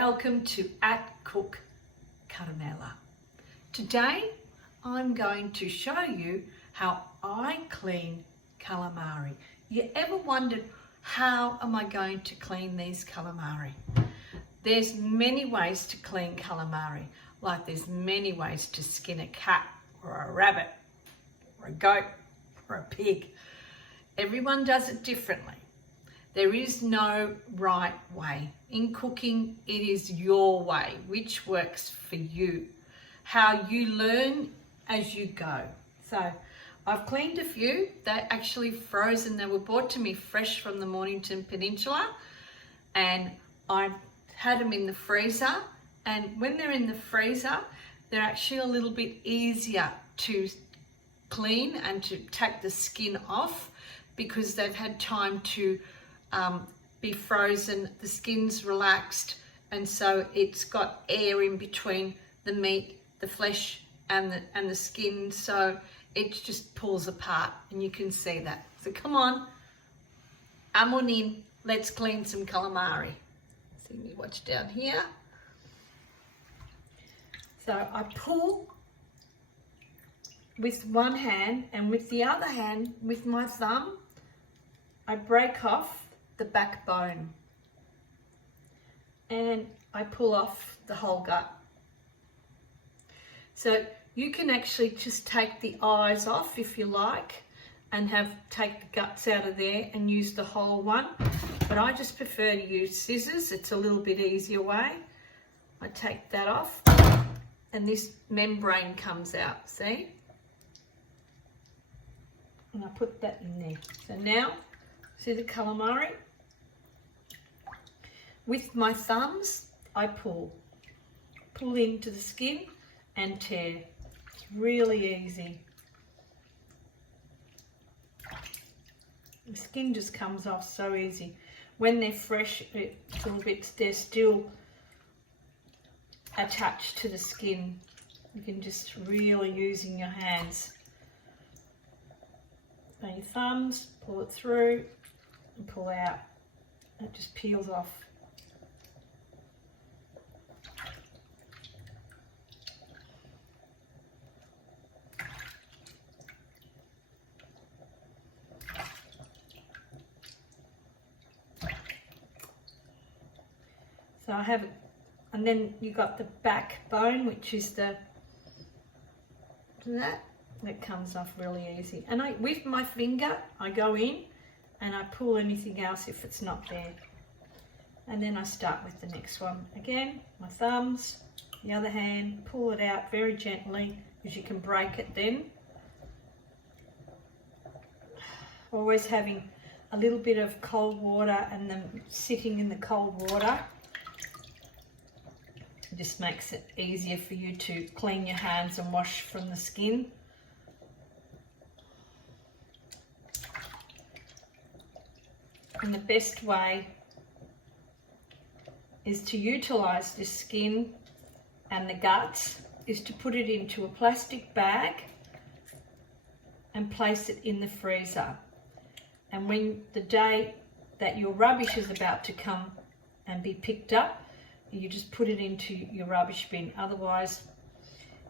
Welcome to At Cook Carmela. Today I'm going to show you how I clean calamari. You ever wondered, how am I going to clean these calamari? There's many ways to clean calamari, like there's many ways to skin a cat or a rabbit or a goat or a pig. Everyone does it differently. There is no right way. In cooking, it is your way, which works for you. How you learn as you go. So I've cleaned a few. They're actually frozen. They were brought to me fresh from the Mornington Peninsula, and I had them in the freezer. And when they're in the freezer, they're actually a little bit easier to clean and to take the skin off because they've had time to be frozen, the skin's relaxed, and so it's got air in between the meat, the flesh and the skin, so it just pulls apart, and you can see that. So come on, in, let's clean some calamari. See me watch down here. So I pull with one hand, and with the other hand, with my thumb, I break off the backbone and I pull off the whole gut. So you can actually just take the eyes off if you like and take the guts out of there and use the whole one, but I just prefer to use scissors. It's a little bit easier way. I take that off and this membrane comes out, see? And I put that in there. So now, see the calamari? With my thumbs, I pull into the skin and tear. It's really easy. The skin just comes off so easy. When they're fresh, it's a little bit, they're still attached to the skin. You can just really using your hands. So your thumbs, pull it through and pull out. It just peels off. So I have it, and then you got the backbone, which is that comes off really easy. And with my finger, I go in and I pull anything else if it's not there. And then I start with the next one. Again, my thumbs, the other hand, pull it out very gently because you can break it then. Always having a little bit of cold water and then sitting in the cold water. It just makes it easier for you to clean your hands and wash from the skin. And the best way is to utilize the skin and the guts is to put it into a plastic bag and place it in the freezer. And when the day that your rubbish is about to come and be picked up, you just put it into your rubbish bin. Otherwise,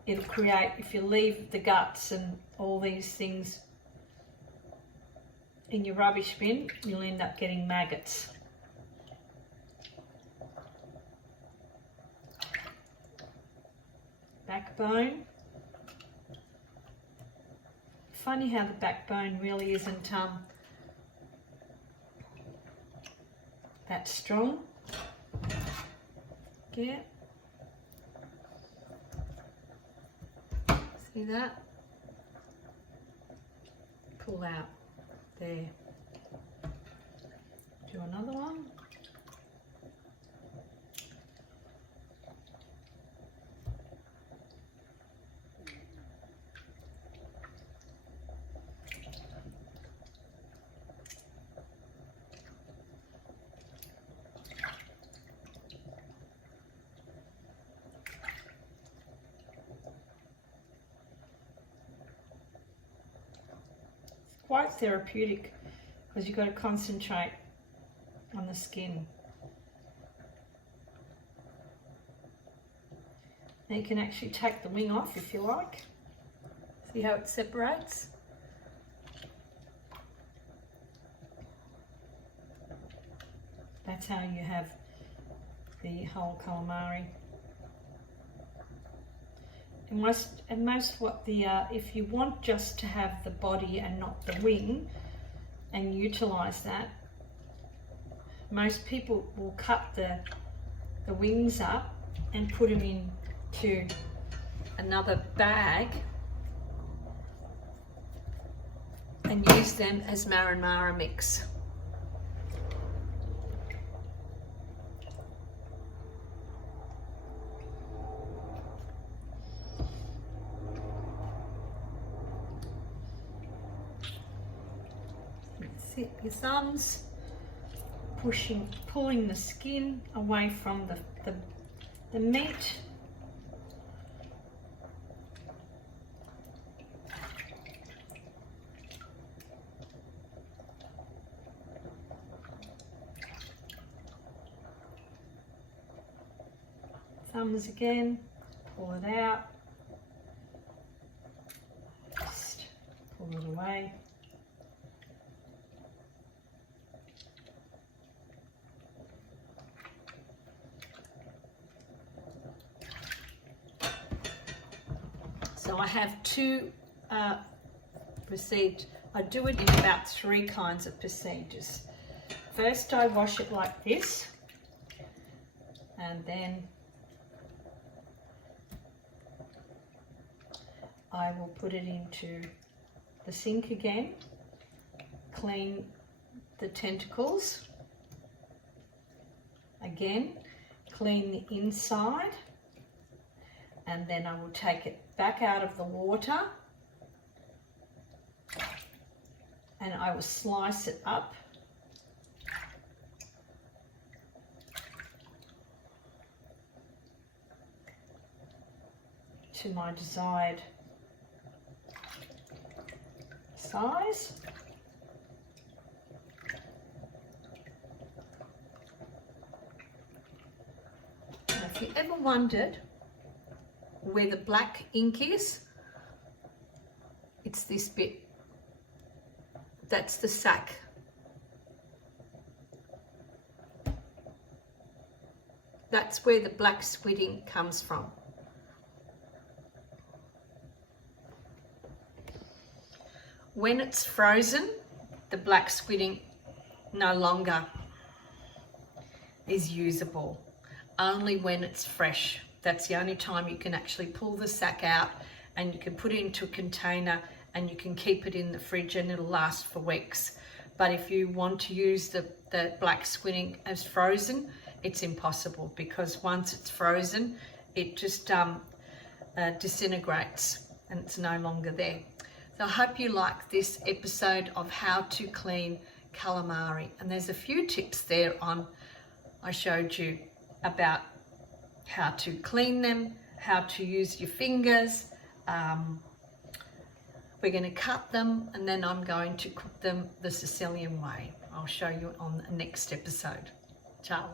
it'll create, if you leave the guts and all these things in your rubbish bin, you'll end up getting maggots. Backbone. Funny how the backbone really isn't that strong. Yeah. See that? Pull out. There. Do another one. Quite therapeutic because you've got to concentrate on the skin. Now you can actually take the wing off if you like. See how it separates? That's how you have the whole calamari. And most what the if you want just to have the body and not the wing and utilize that, most people will cut the wings up and put them into another bag and use them as marinara mix. Sit your thumbs, pulling the skin away from the meat. Thumbs again, pull it out, just pull it away. So I have two procedures. I do it in about 3 kinds of procedures. First I wash it like this, and then I will put it into the sink again, clean the tentacles, again clean the inside, and then I will take it back out of the water and I will slice it up to my desired size. Now, if you ever wondered where the black ink is, it's this bit. That's the sac. That's where the black squid ink comes from. When it's frozen, the black squid ink no longer is usable. Only when it's fresh. That's the only time you can actually pull the sack out, and you can put it into a container and you can keep it in the fridge and it'll last for weeks. But if you want to use the black squid ink as frozen, it's impossible, because once it's frozen, it just disintegrates and it's no longer there. So I hope you like this episode of how to clean calamari. And there's a few tips there I showed you about how to clean them, how to use your fingers. We're going to cut them and then I'm going to cook them the Sicilian way. I'll show you on the next episode. Ciao.